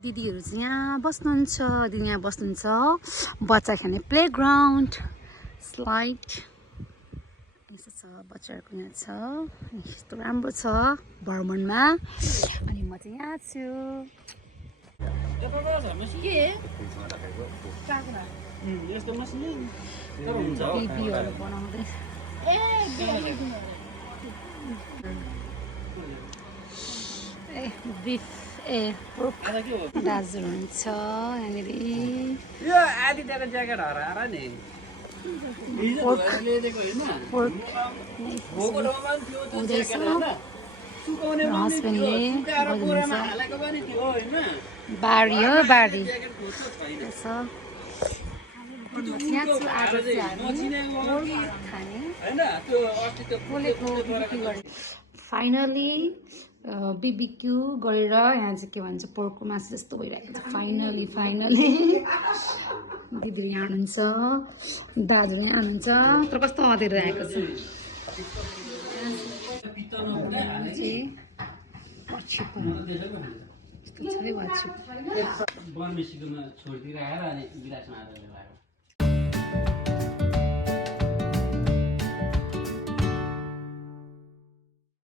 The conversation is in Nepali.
दिदीहरू चाहिँ यहाँ बस्नुहुन्छ दिदी यहाँ बस्नुहुन्छ बच्चा खेल्ने प्लेग्राउन्ड स्लाइड यस्तो छ बच्चाहरूको यहाँ छ यस्तो राम्रो छ भ्रमणमा अनि म चाहिँ यहाँ छु बेबीहरू बनाउँदै ए बिफ ए दाजु हुन्छ यहाँनिर यो आदि दिएको ज्याकेट हराएर नि हस्बेन्डले बारी हो बारी यहाँ छु आज फाइनली बिबिक्यू गरेर यहाँ चाहिँ के भन्छ पोर्कको मासु जस्तो भइरहेको छ फाइनली दिदीले यहाँ हुनुहुन्छ दाजुले यहाँ हुनुहुन्छ तर कस्तो अँधेरो आएको छ